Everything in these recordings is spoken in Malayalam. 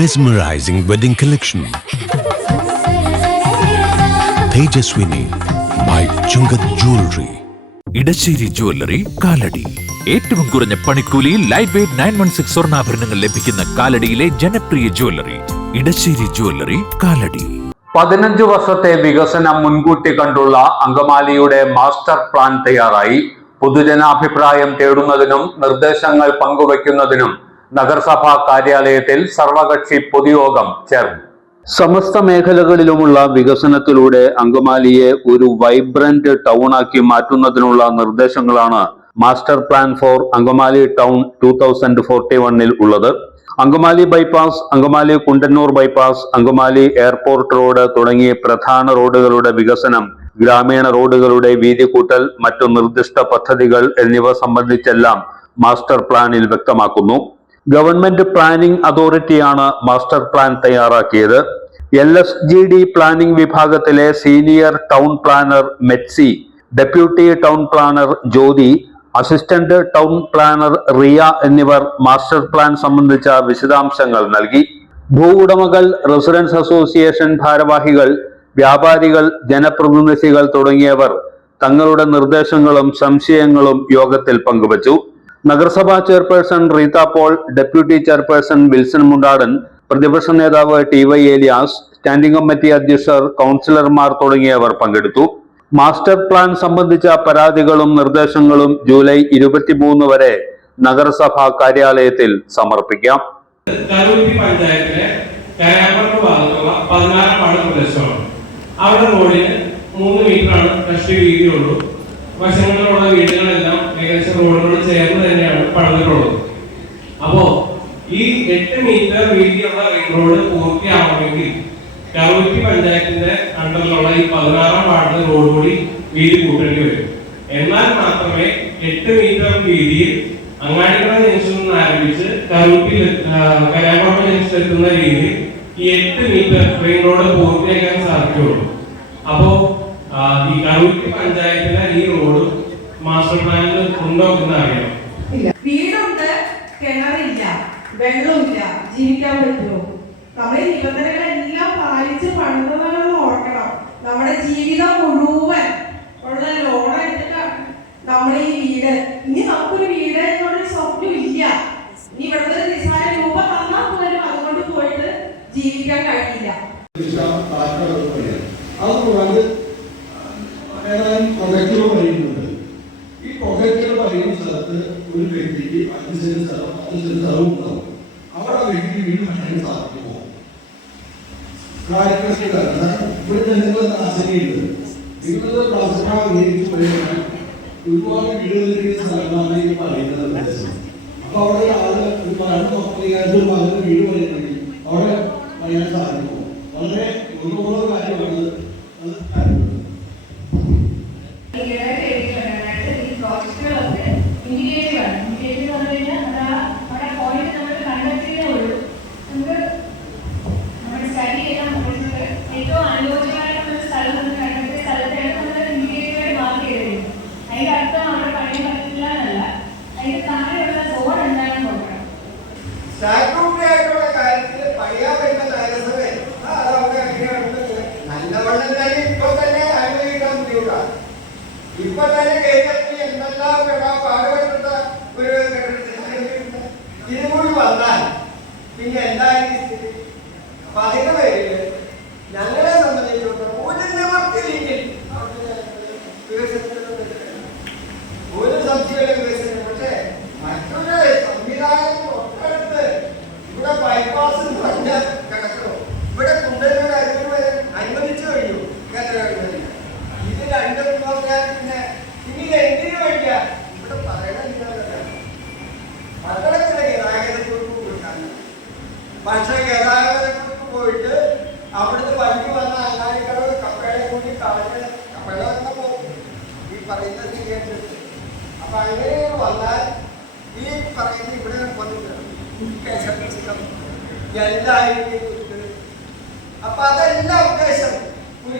Mesmerizing wedding collection. Tejaswini by Chungat Jewelry. Edassery jewellery Kalady. ഏറ്റവും കുറഞ്ഞ പണിക്കൂലിയിൽ ലൈറ്റ് വെയ്റ്റ് 916 സ്വർണ്ണാഭരണങ്ങൾ ലഭിക്കുന്ന കാലടിയിലെ ജനപ്രിയ ജ്വല്ലറി ഇടശ്ശേരി ജ്വല്ലറി കാലടി. 15 വർഷത്തെ വികസനം മുൻകൂട്ടി കണ്ടുള്ള അങ്കമാലിയുടെ മാസ്റ്റർ പ്ലാൻ തയ്യാറായി. പൊതുജനാഭിപ്രായം തേടുന്നതിനും നിർദ്ദേശങ്ങൾ പങ്കുവയ്ക്കുന്നതിനും നഗരസഭാ കാര്യാലയത്തിൽ സർവകക്ഷി പൊതുയോഗം ചേർന്നു. സമസ്ത മേഖലകളിലുമുള്ള വികസനത്തിലൂടെ അങ്കമാലിയെ ഒരു വൈബ്രന്റ് ടൗൺ ആക്കി മാറ്റുന്നതിനുള്ള നിർദ്ദേശങ്ങളാണ് master plan for Angamaly town 2041 ഉള്ളത്. Angamaly bypass, Angamaly Kundannur bypass, Angamaly airport road തുടങ്ങിയ പ്രധാന റോഡുകളുടെ വികസനം, ഗ്രാമീണ റോഡുകളുടെ വീതി കൂട്ടൽ, മറ്റു നിർദ്ദിഷ്ട പദ്ധതികൾ എന്നിവ സംബന്ധിച്ചെല്ലാം മാസ്റ്റർ പ്ലാനിൽ വ്യക്തമാക്കുന്നു. ഗവൺമെന്റ് പ്ലാനിംഗ് അതോറിറ്റിയാണ് മാസ്റ്റർ പ്ലാൻ തയ്യാറാക്കിയത്. LSGD പ്ലാനിംഗ് വിഭാഗത്തിലെ സീനിയർ ടൗൺ പ്ലാനർ മെറ്റ്സി, deputy town planner Jyothi, assistant town planner Riya എന്നിവർ മാസ്റ്റർ പ്ലാൻ സംബന്ധിച്ച വിശദാംശങ്ങൾ നൽകി. ഭൂ ഉടമകൾ, റെസിഡൻസ് അസോസിയേഷൻ ഭാരവാഹികൾ, വ്യാപാരികൾ, ജനപ്രതിനിധികൾ തുടങ്ങിയവർ തങ്ങളുടെ നിർദ്ദേശങ്ങളും സംശയങ്ങളും യോഗത്തിൽ പങ്കുവച്ചു. നഗരസഭാ chairperson Reetha Paul, deputy chairperson Wilson Mundadan, പ്രതിപക്ഷ നേതാവ് TY ഏലിയാസ്, സ്റ്റാൻഡിംഗ് കമ്മിറ്റി അധ്യക്ഷർ, കൗൺസിലർമാർ തുടങ്ങിയവർ പങ്കെടുത്തു. മാസ്റ്റർ പ്ലാൻ സംബന്ധിച്ച പരാതികളും നിർദ്ദേശങ്ങളും ജൂലൈ 23 വരെ നഗരസഭാ കാര്യാലയത്തിൽ സമർപ്പിക്കാം. അവിടെ റോഡിന് 3 മീറ്ററാണ് കഷ്ടി വീതിയുള്ളൂ. വശങ്ങളിലുള്ള വീടുകളെല്ലാം ഏകദേശം റോഡുകൾ ചേർന്ന് തന്നെയാണ് പണിതിട്ടുള്ളത്. അപ്പോ ഈ 8 മീറ്റർ വീതിയുള്ള റിംഗ് റോഡ് പൂർത്തിയാവണമെങ്കിൽ കറുവറ്റി പഞ്ചായത്തിന്റെ അണ്ടറിലുള്ള ഈ 16-ാം വാർഡിലെ റോഡ് കൂടി വീതി കൂട്ടേണ്ടി വരും. എന്നാൽ മാത്രമേ 8 മീറ്റർ വീതിയിൽ അങ്ങാടിക്കട ജംഗ്ഷനിൽ നിന്ന് ആരംഭിച്ച് കറുവറ്റി കരാകുളം ജംഗ്ഷൻ എത്തുന്ന രീതിയിൽ ഈ 8 മീറ്റർ റിംഗ് റോഡ് പൂർത്തിയാക്കാൻ സാധിക്കുള്ളൂ. അപ്പോ ഈ കറുവറ്റി പഞ്ചായത്തിലെ ഈ റോഡ് മാസ്റ്റർ പ്ലാനിൽ ഉണ്ടോ എന്ന് അറിയാം. വീടുണ്ട്, കിണറില്ല, വെള്ളമില്ല, ജീവിക്കാൻ പറ്റുമോ? നമ്മുടെ നിബന്ധനകളെല്ലാം പാലിച്ച് പണിതണമെന്ന് ഓർക്കണം. നമ്മുടെ ജീവിതം മുഴുവൻ ഉള്ള ലോൺ എടുത്തിട്ടാണ് നമ്മുടെ ഈ വീട്. ഇനി നമുക്കൊരു വീട് എന്നൊരു സ്വപ്നം ഇല്ല. ഇനി ഇവിടുത്തെ നിസ്സാര രൂപ തന്നാൽ പോലും അതുകൊണ്ട് പോയിട്ട് ജീവിക്കാൻ കഴിയില്ല. ഈ പ്രൊജക്റ്റുകൾ പറയുന്ന സ്ഥലത്ത് ഒരു വ്യക്തിക്ക് 5 സെന്റ് സ്ഥലം, 10 സെന്റ് സ്ഥലവും ഉണ്ടാവും. അവിടെ വ്യക്തി വീട് പണിയാൻ സാധിക്കുമോ? ഇവിടെ ജനങ്ങൾ ആശങ്കയുണ്ട്. നിങ്ങളുടെ പ്ലാസ്റ്റിക് അംഗീകരിച്ച് പറയുന്നത് ഒരുപാട് വീടുകളിലേക്ക് സ്ഥലമാണ് ഈ പറയുന്നത് നിർദ്ദേശം. അപ്പൊ അവിടെ ആള് ഒരു 40,000 ഭാഗത്ത് വീട് പണിയുന്നെങ്കിൽ അവിടെ പണിയാൻ സാധിക്കുമോ? വളരെ ഗുണമുള്ള കാര്യമാണ്. അത് സ്റ്റാറ്റ്യൂട്ടറിയായിട്ടുള്ള കാര്യത്തിൽ പയ്യാൻ വരുന്ന നഗരസഭ നല്ലവണ്ണം തന്നെ ഇപ്പൊ തന്നെ അനുഭവിക്കാൻ ബുദ്ധിമുട്ടാണ്. ഇപ്പൊ തന്നെ കേരളത്തിൽ എന്തെല്ലാം പാടുപെട്ട ഒരു ഇത് കൂടി വന്നാൽ പിന്നെ എന്തായാലും സ്ഥിതി. അപ്പൊ അതിന്റെ പേരില് ഞങ്ങളെ സംബന്ധിച്ചിടത്തോളം ഒരു നിവർത്തിയില്ലെങ്കിൽ ഒരു സംശയങ്ങളുടെ വികസനം. പക്ഷേ മറ്റൊരു സംവിധാനം തൊട്ടടുത്ത് ഇവിടെ ബൈപ്പാസ് പറഞ്ഞ കിടക്കണോ? ഇവിടെ കുണ്ടന്നൂർ അനുവദിച്ചു കഴിഞ്ഞു. ഇത് രണ്ടും നോക്കാൻ പിന്നെ ഇനി എന്തിനു വേണ്ടിയാ ഇവിടെ പറയണ? പട്ടണത്തിലെ ഗതാഗതക്കുറിപ്പ് കൊടുക്കാൻ. പക്ഷേ ഗതാഗതക്കുറിപ്പ് പോയിട്ട് അവിടുത്തെ വണ്ടി വന്ന അങ്ങാടിക്കടവ് കപ്പയുടെ കൂടി കളഞ്ഞ് കപ്പയുടെ വന്ന പോകും ഈ പറയുന്ന സ്വീകരിച്ചിട്ട്. അപ്പൊ അങ്ങനെ വന്നാൽ ഈ പറയുന്ന ഇവിടെ വന്നിട്ട് എല്ലാവരും. അപ്പൊ അതെല്ലാം ഉദ്ദേശം ഒരു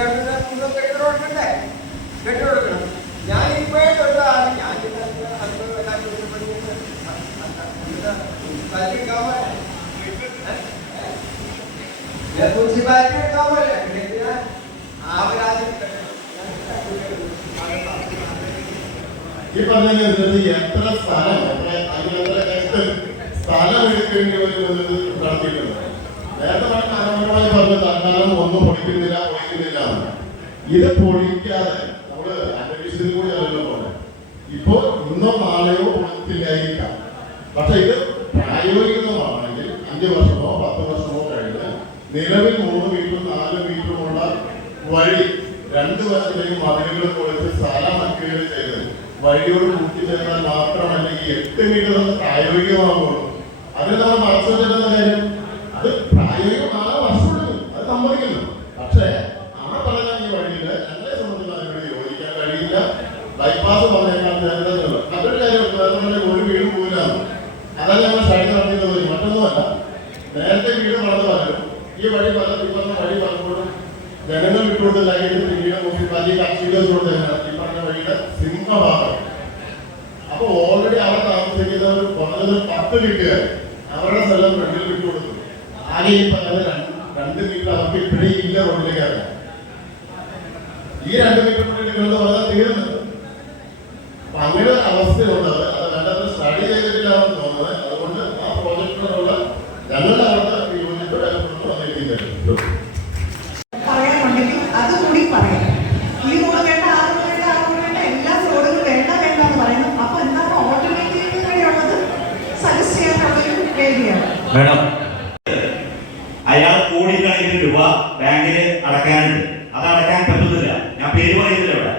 ചേർന്ന് കെട്ടി കൊടുക്കണ്ടേ? കെട്ടി കൊടുക്കണം. ഞാൻ ഇപ്പോഴേ തൊട്ടാണ് ഞാൻ മുനിസിപ്പാലിറ്റി എടുക്കാൻ പോലെ ഈ പറഞ്ഞതിനനുസരിച്ച് എത്ര സ്ഥലം സ്ഥലം എടുക്കേണ്ടി വരുന്നത് നടത്തിയിട്ടുണ്ട്. നേരത്തെ മനോഹരമായി പറഞ്ഞ തൽക്കാലം ഒന്നും പൊളിക്കുന്നില്ല. ഇത് പൊളിക്കാതെ നമ്മള് അന്വേഷിച്ചതിൽ കൂടി അറിയുന്ന പോലെ ഇപ്പോ ഇന്നോ നാളെയോ പൊളിക്കില്ലായിരിക്കാം. പക്ഷെ ഇത് പ്രായോഗികമാണെങ്കിൽ 5 വർഷമോ 10 വർഷമോ കഴിഞ്ഞ് നിലവിൽ 3 മീറ്ററും 4 മീറ്ററുമുള്ള വഴി 2 വശത്തേക്ക് മതിലുകൾ പൊളിച്ച് സ്ഥലം അക്വയർ ചെയ്ത് വഴിയോട് കൂട്ടിച്ചേർന്നാൽ മാത്രമല്ലെങ്കിൽ 8 മീറ്റർ പ്രായോഗികമാകുള്ളൂ. അതിന് നമ്മൾ മറച്ചു വെച്ചിരുന്ന കാര്യം അത് പ്രായോഗികമാണ്. വർഷമെടുക്കും, അത് സമ്മതിക്കുന്നു. പക്ഷേ ആ പറഞ്ഞ ഈ വഴിയില് ഞങ്ങളെ സംബന്ധിച്ച് അതിനോട് യോജിക്കാൻ കഴിയില്ല. ബൈപ്പാസ് പറഞ്ഞേക്കാൻ നേരിടുന്നുള്ളൂ. മറ്റൊരു കാര്യം ഒരു വീട് പോലാണ്. അതാണ് ഞങ്ങൾ സ്റ്റഡി നടത്തിയത്. മറ്റൊന്നുമല്ല, നേരത്തെ വീട് വളർന്നു പറഞ്ഞു ഈ വഴി വഴി പലപ്പോഴും ജനങ്ങൾ വിട്ടുകൊടുത്തില്ലായിട്ട് പിന്നീട് മുനിസിപ്പാലിറ്റി കക്ഷിയുടെ ഈ പറഞ്ഞ വഴിയുടെ സിംഹഭാഗം. അപ്പൊ ഓൾറെഡി അവിടെ താമസിക്കുന്നവർ കുറഞ്ഞത് 10 വീട്ടുകാർ അവരുടെ സ്ഥലം ഫ്രണ്ടിൽ വിട്ടുകൊടുത്തു. ആകെ ഈ പറഞ്ഞത് 2 മീറ്റർ അവർക്ക് ഇപ്പോഴേ ഇല്ല റോഡിലേക്ക് ഇറങ്ങാൻ. ഈ 2 മീറ്റർ എടുക്കുന്നത് വളരെ തീർന്നത്. അപ്പൊ അങ്ങനെ ഒരു അവസ്ഥയുള്ളത്. അത് വേണ്ടത് സ്റ്റഡി ചെയ്തിട്ടില്ലാന്ന് തോന്നുന്നത്. അതുകൊണ്ട് ആ പ്രോജക്റ്റിനുള്ള ഞങ്ങളുടെ അവിടെ യോജിപ്പ് വന്നിരിക്കുന്നത് പറയാനുണ്ടെങ്കിൽ അതുകൂടി പറയാം. ഈ റോഡ് വേണ്ട, ആ റോഡ് വേണ്ട, ആ റോഡ് വേണ്ട, എല്ലാ റോഡുകളും വേണ്ട എന്ന് പറയുന്നു. അപ്പൊ എന്താണ് ഓട്ടോമാറ്റിക് വഴിയുള്ളത്? സജസ്റ്റ് ചെയ്യാനുള്ളൊരു വേദിയാണ്. മേഡം, അയാൾ കോടിക്കണക്കിന് രൂപ ബാങ്കിൽ അടക്കാനുണ്ട്. അത് അടക്കാൻ പറ്റുന്നില്ല. ഞാൻ പേര് പറയുന്നില്ല ഇവിടെ.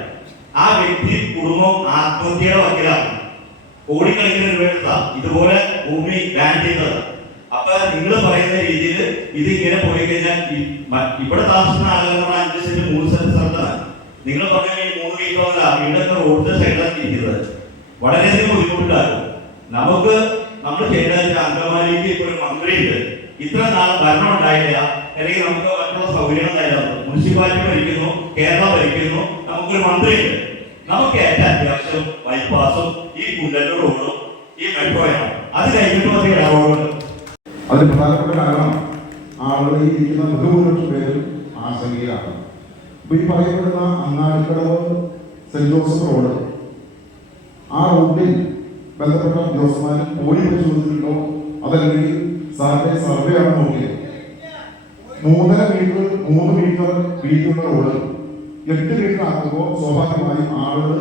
ആ വ്യക്തി കുടുംബം ആത്മഹത്യയുടെ വക്കീലാണ്. കോടിക്കണക്കിന് രൂപ എടുത്താ ഇതുപോലെ ഭൂമി ബാൻ ചെയ്തത്. അപ്പൊ നിങ്ങൾ പറയുന്ന രീതിയിൽ ഇത് ഇങ്ങനെ പോയി കഴിഞ്ഞാൽ ഇവിടെ താമസിക്കുന്ന ആളുകൾ നമ്മൾ 5 സെന്റ് 3 സെന്റ് സ്ഥലത്താണ്. നിങ്ങൾ പറഞ്ഞ 3 മീറ്ററല്ല വീടൊക്കെ റോഡ് സൈഡിലാണ് ഇരിക്കുന്നത്. വളരെയധികം ബുദ്ധിമുട്ടാകും. നമ്മൾ ചെയ്യേണ്ട അങ്കമാലിക്ക് ഇപ്പോൾ ഒരു മന്ത്രിയുണ്ട്. ഇത്ര നാൾ ഭരണം ഉണ്ടായില്ല, അല്ലെങ്കിൽ നമുക്ക് മറ്റുള്ള സൗകര്യങ്ങൾ ഉണ്ടായിരുന്നു. മുനിസിപ്പാലിറ്റി ഭരിക്കുന്നു, കേരളം ഭരിക്കുന്നു, നമുക്കൊരു മന്ത്രിയുണ്ട്. നമുക്ക് ഏറ്റവും അത്യാവശ്യം ബൈപ്പാസും ഈ കുണ്ടന്നൂർ റോഡും ഈ മെട്രോയാണ്. അത് കഴിഞ്ഞിട്ട് മതി റോഡ്. അതിന് പ്രധാനപ്പെട്ട കാരണം ആളുകൾ ഈ ഇരിക്കുന്ന ബഹുഭൂരിപക്ഷം പേരും ആശങ്കയിലാണ്. ഇപ്പൊ ഈ പറയപ്പെടുന്ന അങ്ങാടിക്കടവ് സെന്റ് ജോസഫ് റോഡ്, ആ റോഡിൽ ബന്ധപ്പെട്ട ഉദ്യോഗസ്ഥന്മാർ പോയി പരിശോധിച്ചിട്ടുണ്ടോ? അതല്ലെങ്കിൽ സാറിന്റെ സർവേ ആണ് നോക്കിയത്. 3 മീറ്റർ വീതിയുള്ള റോഡ് 8 മീറ്റർ ആക്കുമ്പോൾ സ്വാഭാവികമായി ആളുകൾ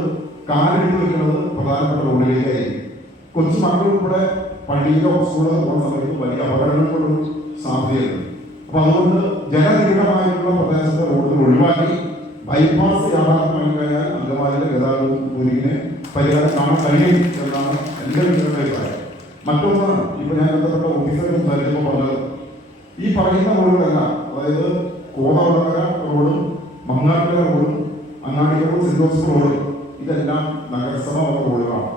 കാലെടുത്ത് വെക്കുന്നത് പ്രധാനപ്പെട്ട റോഡിലേക്കായിരിക്കും. കൊച്ചു മക്കൾ ഉൾപ്പെടെ പള്ളിയിലോ സ്കൂളിലോ പോകുന്ന സമയത്ത് വലിയ അപകടങ്ങൾക്കുള്ള സാധ്യതയുണ്ട്. അപ്പൊ അതുകൊണ്ട് ജനനിബിഡമായിട്ടുള്ള പ്രദേശത്തെ റോഡുകൾ ഒഴിവാക്കി ബൈപ്പാസ് യാഥാർത്ഥ്യമായി കഴിഞ്ഞാൽ അങ്കമാലിയിലെ ഗതാഗതത്തിന് പരിഹാരം കാണാൻ കഴിയും എന്നാണ് എൻ്റെ അഭിപ്രായം. മറ്റൊന്ന്, ഇപ്പൊ ഞാൻ ബന്ധപ്പെട്ട ഓഫീസറെ സംസാരിച്ചപ്പോൾ പറഞ്ഞത് ഈ പറയുന്ന റോഡുകളെല്ലാം, അതായത് കോതവടകര റോഡും മങ്ങാട്ടുകര റോഡും അങ്ങാടിക്കടവ് സെന്റ് ജോസഫ് റോഡും ഇതെല്ലാം നഗരസഭ റോഡുകളാണ്.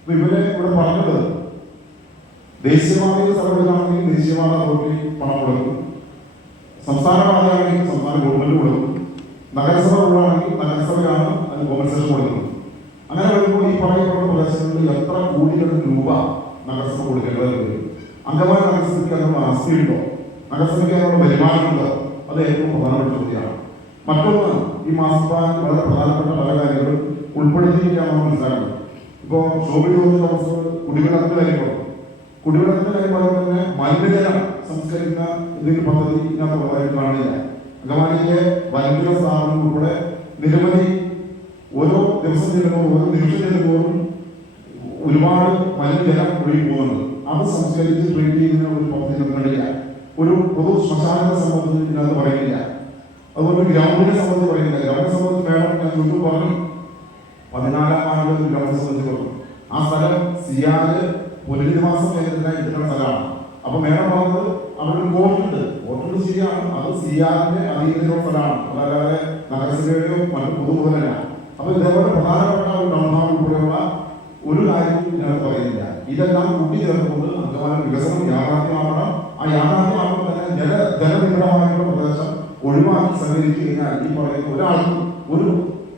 അപ്പൊ ഇവിടെ പറഞ്ഞത് ദേശീയപാതയിൽ സർവീസാണെങ്കിൽ ദേശീയപാത അതോറിറ്റി പണം കൊടുക്കും, സംസ്ഥാന പാതയാണെങ്കിൽ സംസ്ഥാന ഗവൺമെന്റ് കൊടുക്കും, നഗരസഭ റോഡാണെങ്കിൽ നഗരസഭയാണ് അതിന് കോമ്പൻസേഷൻ കൊടുക്കുന്നത്. അങ്ങനെ വരുമ്പോൾ ഈ പറയപ്പെടുന്ന പ്രദേശങ്ങളിൽ എത്ര കോടികളുടെ രൂപ നഗരസഭ കൊടുക്കേണ്ടതുണ്ട്? അങ്കമാലി നഗരസഭയ്ക്ക് അതിനുള്ള ആസ്തിയുണ്ടോ? നഗരസഭയ്ക്ക് അതിനുള്ള വരുമാനമുണ്ടോ? അത് ഏറ്റവും പ്രധാനപ്പെട്ട ചോദ്യമാണ്. മറ്റൊന്ന്, ഈ മാസ്റ്റർ പ്ലാനിൽ വളരെ പ്രധാനപ്പെട്ട പല കാര്യങ്ങളും ഉൾപ്പെടുത്തിയിരിക്കുകയാണ് മനസ്സിലാക്കുന്നത്. ഇപ്പോൾ ശോഭ കുടിവെള്ളത്തിന്റെ കാര്യങ്ങൾ പോലെ തന്നെ മലിനജലം സംസ്കരിക്കുന്ന എന്തെങ്കിലും പദ്ധതി ഇതിനകത്തുള്ളതായിട്ട് കാണില്ല. അങ്കമാലിയിലെ വൻകിട സ്ഥാപനം ഉൾപ്പെടെ നിരവധി ഓരോ ദിവസം ചെല്ലുമ്പോൾ ഓരോ നിമിഷം ചെല്ലുമ്പോഴും ഒരുപാട് മലിനജലം ഒഴുകി പോകുന്നുണ്ട്. അത് സംസ്കരിച്ച് ട്രീറ്റ് ചെയ്യുന്ന ഒരു പദ്ധതി നമുക്കില്ല. ഒരു പൊതു ശ്മശാനത്തെ സംബന്ധിച്ച് ഇതിനകത്ത് പറയുന്നില്ല. അതുപോലെ ഗ്രൗണ്ടിനെ സംബന്ധിച്ച് പറയുന്നില്ല. ഗ്രൗണ്ടിനെ സംബന്ധിച്ച് മേഡം ഞാൻ മുമ്പ് പറഞ്ഞു, 14 ആണ്ടുകൾ ഗ്രൗണ്ടിനെ സംബന്ധിച്ച് പറഞ്ഞു. ആ സ്ഥലം സിയാല് പുനരധിവാസം കേന്ദ്രത്തിനായി എടുക്കുന്ന സ്ഥലമാണ്. അപ്പൊ മേഡം പറഞ്ഞത് അവിടെ ഒരു കോർട്ടുണ്ട് ശരിയാണ്. അത് സിയാലിന്റെ അധീനതയിലുള്ള സ്ഥലമാണ്, അല്ലാതെ നഗരസഭയുടെയോ മറ്റു പൊതുമുതലല്ല. അപ്പൊ ഇതേപോലെ പ്രധാനപ്പെട്ട ഒരു ടൗൺ ഹാൾ ഉൾപ്പെടെയുള്ള ഒരു കാര്യവും ഇതിനകത്ത് പറയുന്നില്ല. ഇതെല്ലാം കൂട്ടിച്ചേർത്തുകൊണ്ട് അങ്കമാലി വികസനം യാഥാർത്ഥ്യമാകണം. ആ യാഥാർത്ഥ്യമാകുമ്പോൾ തന്നെ ജനനിബിഡമായിട്ടുള്ള പ്രദേശം ഒഴിവാക്കി സഹകരിച്ചു കഴിഞ്ഞാൽ ഈ പറയുന്ന ഒരാൾക്കും ഒരു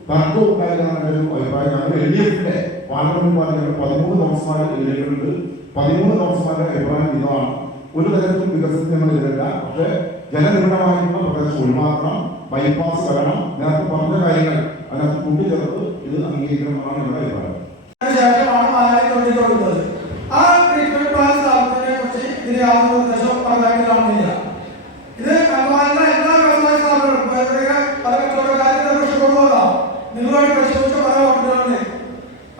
തർക്കവും ഉണ്ടായിരുന്ന ഒരു അഭിപ്രായം. ഞങ്ങൾ LDF-ന്റെ പാർലമെന്റ് പറഞ്ഞ 13 തോമസ്മാരെ എഴുതിയിട്ടുണ്ട്. 13 തോമസ്മാരുടെ അഭിപ്രായം ഇതാണ്. ഒരു തരത്തിലും വികസനത്തിന് ഞങ്ങൾ എതിരല്ല. പക്ഷേ ജനനിബിഡമായിട്ടുള്ള പ്രദേശം ഒഴിവാക്കണം, ബൈപ്പാസ് വരണം, നേരത്തെ പറഞ്ഞ കാര്യങ്ങൾ അതിനകത്ത് കൂട്ടിച്ചേർത്ത് ഇത് അംഗീകരിക്കണമെന്നാണ് ഞങ്ങളുടെ അഭിപ്രായം. ശേഷമാണ് പാലായി തുടങ്ങിയിട്ടുള്ളത്. ആ ട്രീറ്റ്മെന്റ് പ്ലാൻ സ്ഥാപനത്തിനെ കുറിച്ച് ഇതിന് യാതൊരു നിർദ്ദേശവും പറഞ്ഞില്ല. ഇത് അംഗമാലിന്റെ എല്ലാ വ്യവസായ സ്ഥാപനങ്ങളും പല കച്ചവടക്കാരുടെ പ്രശ്നപ്പെടുന്നതാണ്. നിങ്ങളുമായി പരിശോധിച്ച പല ഹോട്ടലുകളിൽ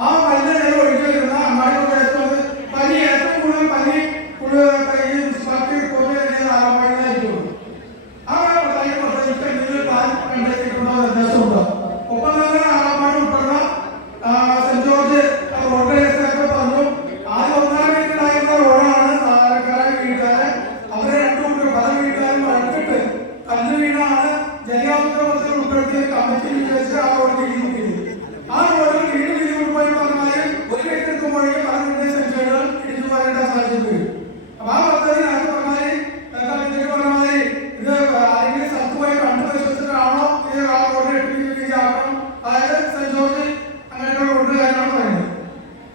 ആ മരുന്ന് നില ഒഴിച്ചു വരുന്ന അങ്ങാടി പ്രദേശത്ത് പനി ഏറ്റവും കൂടുതൽ പനി മുനിസിപ്പാലിറ്റി റിപ്പോർട്ട് ചെയ്യുന്ന ആരോപണങ്ങളായിരിക്കും. ആ എന്തെങ്കിലും പ്ലാൻ കണ്ടെത്തിയിട്ടുണ്ടോ നിർദ്ദേശമുണ്ടോ? ഒപ്പം തന്നെ ആറാപ്പാട് ഉൾപ്പെടുന്ന സെന്റ് ജോർജ് റോഡ് പറഞ്ഞു ആദ്യം 1.5 മീറ്ററായിരുന്ന റോഡാണ് സാധാരണക്കാരായ വീട്ടുകാരെ അവരെ 2 കൂട്ടർ പല വീട്ടുകാരും വഴക്കിട്ട് കല്ല് വീണാണ് ജനകാസൂത്രണ പദ്ധതി ഉൾപ്പെടുത്തിയ കമ്മിറ്റി വിചാരിച്ച് ആ റോഡ് വീതി കൂട്ടിയത്. ആ റോഡിൽ വീട് വീതി കൂട്ടുമായി പറഞ്ഞാൽ ഒരു വീട്ടിലെത്തുമ്പോഴേക്കും പല വീടിന്റെ സെഞ്ചുറികൾ ഇടിച്ചു പറയേണ്ട സാഹചര്യം വരും. അപ്പൊ ആ പദ്ധതി നേരത്തെ പറഞ്ഞാൽ കമ്മിറ്റിക്ക് പറഞ്ഞാൽ ഇത് ആരെങ്കിലും സ്ഥലത്തുമായി കണ്ടു പരിശോധിച്ചിട്ടാണോ ഇത് ആ റോഡ് 8 മീറ്റർ ആക്കണം, അതായത് സെന്റ് ജോർജ് അങ്ങനെയുള്ള റോഡ് കാര്യമാണ് പറയുന്നത്.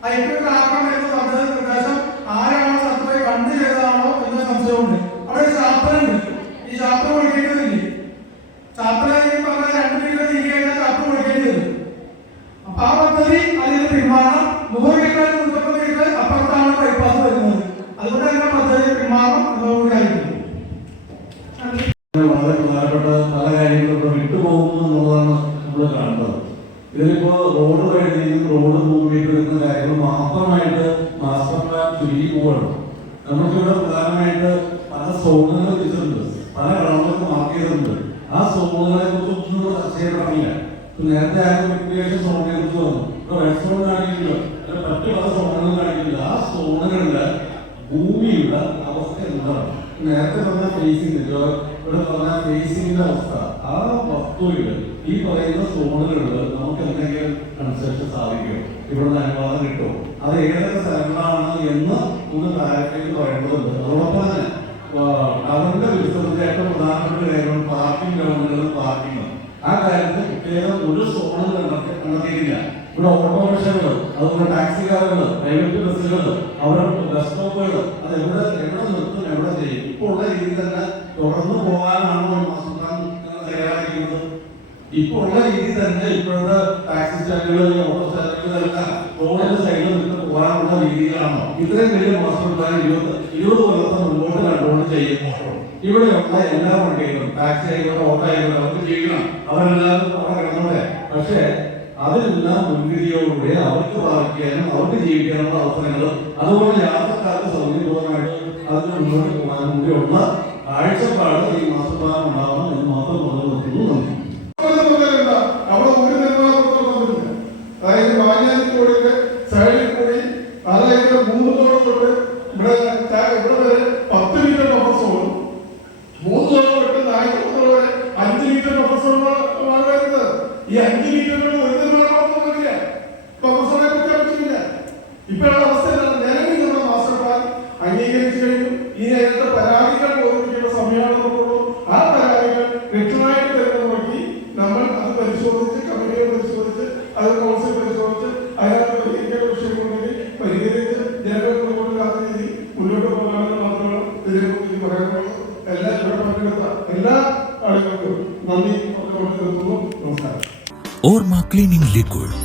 അതിന്റെ ആക്കണം എന്ന് പറഞ്ഞത് നിർദ്ദേശം ആരാണോ സ്ഥലത്തുമായി കണ്ടു ചെയ്തതാണോ എന്ന സംശയമുണ്ട്. അവിടെ ഒരു ചാപ്പലുണ്ട്. ഈ ചാപ്പൽ ഒഴിക്കേണ്ടതില്ലേ? ചാപ്പല പറഞ്ഞാൽ 2 മീറ്റർ തിരികെ കഴിഞ്ഞാൽ ചാപ്പൽ ഒഴിക്കേണ്ടി വരും. അപ്പൊ ആ പദ്ധതി അതിന് പിന്മാറണം. 100 മീറ്റർ 150 മീറ്റർ അപ്പുറത്താണ് ബൈപ്പാസ് വരുന്നത്. അതുകൊണ്ട് തന്നെ പദ്ധതി പിന്മാറണം എന്നോടായിരിക്കും. വളരെ പ്രധാനപ്പെട്ട പല കാര്യങ്ങളും വിട്ടുപോകുന്നു എന്നുള്ളതാണ് നമ്മൾ കാണുന്നത്. ഇതിലിപ്പോ റോഡ് വഴിയും റോഡ് 3 മീറ്റർ എടുക്കുന്ന കാര്യങ്ങൾ മാത്രമായിട്ട് മാസ്റ്റർ പ്ലാൻ ചുരുങ്ങി പോവാണ്. നമുക്കിവിടെ പ്രധാനമായിട്ട് പല സോണുകൾ വെച്ചിട്ടുണ്ട്, പല കളറുകൾ മാർക്ക് ചെയ്തിട്ടുണ്ട്. ആ സോണുകളെ കുറിച്ച് ഒന്നും ചർച്ച ചെയ്യപ്പെടില്ല. നേരത്തെ ആരും സോണിനെ കുറിച്ച് വന്നു. ഇപ്പൊ റെഡ് സോൺ കാണിക്കില്ല, മറ്റു പല സോണുകളും കാണിക്കില്ല. ആ സോണുകളുടെ ഭൂമിയുടെ അവസ്ഥ എന്താണ്? നേരത്തെ പറഞ്ഞ ഫേസിംഗ്, ഇവിടെ പറഞ്ഞ ഫേസിംഗിന്റെ അവസ്ഥ, ആ വസ്തുവില് ഈ പറയുന്ന സോണുകളിൽ നമുക്ക് എന്തെങ്കിലും കൺസെഷൻ സാധിക്കുമോ? ഇവിടുന്ന് അനുവാദം കിട്ടുമോ? അത് ഏതൊക്കെ സ്ഥലങ്ങളാണ് എന്ന് ഒന്ന് താരത്തേക്ക് പറയേണ്ടതുണ്ട്. അതോടൊപ്പം തന്നെ അവരുടെ വികസനത്തിന്റെ ഏറ്റവും പ്രധാനപ്പെട്ട കാര്യങ്ങൾ പാർക്കിംഗ് ഗ്രൗണ്ടുകളും പാർക്കിംഗ്. ആ കാര്യത്തിൽ പ്രത്യേകം ഒരു സോണ് കണ്ടെത്തിയിട്ടില്ല. ഇവിടെ ഓട്ടോറിക്ഷകൾ, അതുപോലെ ടാക്സിക്കാരുകൾ, പ്രൈവറ്റ് ബസ്സുകൾ, അവിടെ ബസ് സ്റ്റോപ്പുകൾ, അത് എവിടെ നിർത്തും, എവിടെ ചെയ്യും? ഇപ്പോൾ ഉള്ള രീതിയിൽ തന്നെ തുടർന്ന് പോകാനാണോ മാസ്റ്റർ പ്ലാൻ തയ്യാറാക്കുന്നത്? ഇപ്പോൾ ഉള്ള രീതി തന്നെ ഇപ്പോഴത്തെ ടാക്സി സ്റ്റാൻഡുകൾ, ഓട്ടോ സ്റ്റാൻഡുകളെല്ലാം റോഡിന്റെ സൈഡിൽ നിന്ന് പോകാനുള്ള രീതിയിലാണോ? ഇത്രയും വലിയ മാസ്റ്റർ പ്ലാൻ 20 കൊല്ലത്തെ മുമ്പോട്ട് കണ്ടുകൊണ്ട് ചെയ്യുമ്പോൾ ഇവിടെയുള്ള എല്ലാ വണ്ടികളും, ടാക്സി ആയിക്കോട്ടെ, ഓട്ടോ ആയിക്കോട്ടെ, അവർക്ക് ചെയ്യണം, അവരെല്ലാവരും അവിടെ കിടന്നോട്ടെ. പക്ഷേ അതിലെല്ലാം മുൻവിധിയോടുകൂടി അവർക്ക് പാർക്കാനും അവർക്ക് ജീവിക്കാനുള്ള അവസരങ്ങൾ, അതുപോലെ യാത്രക്കാർക്ക് സൗകര്യപ്രദമായിട്ട് അതിന് മുന്നോട്ട് പോകാൻ കൂടിയുള്ള കാഴ്ചപ്പാട് ഈ മാസ്റ്റർ പ്ലാൻ ഉണ്ടാവണം എന്ന് മാത്രം പറഞ്ഞു നിർത്തുന്നു. അവിടെ ഒരു നിർമ്മാണത്തില്ല. അതായത് വാഞ്ഞാലി റോഡിന്റെ സൈഡിൽ കൂടി, അതായത് 3 തോളം തൊട്ട് ഇവിടെ വരെ 10 മീറ്റർ ബഫർ സോണും 3 തോളം തൊട്ട് 4 വരെ 5 മീറ്റർ ബഫർ സോണാണ് വരുന്നത്. ഈ 5 മീറ്ററിൽ ഒരു നിർമ്മാണമൊന്നുമില്ല, ബഫർ സോണെ പ്രഖ്യാപിച്ചിട്ടില്ല. ഇപ്പോഴുള്ള അവസ്ഥ നിലവിൽ നമ്മുടെ മാസ്റ്റർ പ്ലാൻ അംഗീകരിച്ചു കഴിഞ്ഞു. ഈ നേരത്തെ പരാതികൾ ബോധിപ്പിക്കേണ്ട സമയമാണ് നമുക്കുള്ളൂ. ആ പരാതികൾ വ്യക്തമായിട്ട് വരുന്നത് നോക്കി നമ്മൾ അത് പരിശോധിച്ച്, കമ്മിറ്റിയെ പരിശോധിച്ച്, അത് കൗൺസിൽ പരിശോധിച്ച്, അതിനകത്ത് പരിഹരിക്കേണ്ട വിഷയങ്ങളുണ്ടെങ്കിൽ പരിഹരിച്ച് ജനങ്ങൾക്ക് മുന്നോട്ട് കാത്ത രീതി മുന്നോട്ട് പോകാമെന്ന് മാത്രമാണ് ഇതിനെക്കുറിച്ച് പറയാനുള്ളത്. എല്ലാ ഇവിടെ പങ്കെടുത്ത എല്ലാ ആളുകൾക്കും നന്ദി നിർത്തുന്നു. നമസ്കാരം. ഓർമ്മ ക്ലീനിംഗ് ലിക്വിഡ്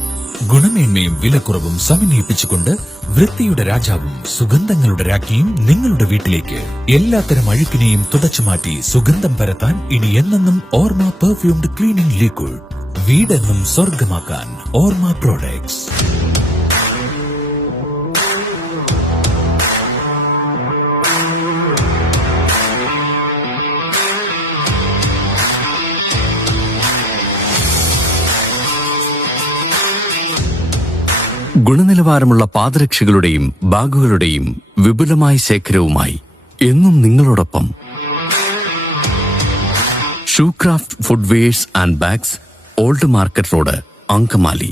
ഗുണമേന്മയും വിലക്കുറവും സമന്വയിപ്പിച്ചുകൊണ്ട് വൃത്തിയുടെ രാജാവും സുഗന്ധങ്ങളുടെ രാജ്ഞിയും നിങ്ങളുടെ വീട്ടിലേക്ക്. എല്ലാത്തരം അഴുക്കിനെയും തുടച്ചുമാറ്റി സുഗന്ധം പരത്താൻ ഇനി എന്നെന്നും ഓർമ്മ പെർഫ്യൂംഡ് ക്ലീനിംഗ് ലിക്വിഡ്. വീടെന്നും സ്വർഗമാക്കാൻ ഓർമ്മ പ്രോഡക്ട്സ്. ഗുണനിലവാരമുള്ള പാദരക്ഷകളുടെയും ബാഗുകളുടെയും വിപുലമായ ശേഖരവുമായി എന്നും നിങ്ങളോടൊപ്പം Shoecraft footwears and bags, old market road, Angamaly.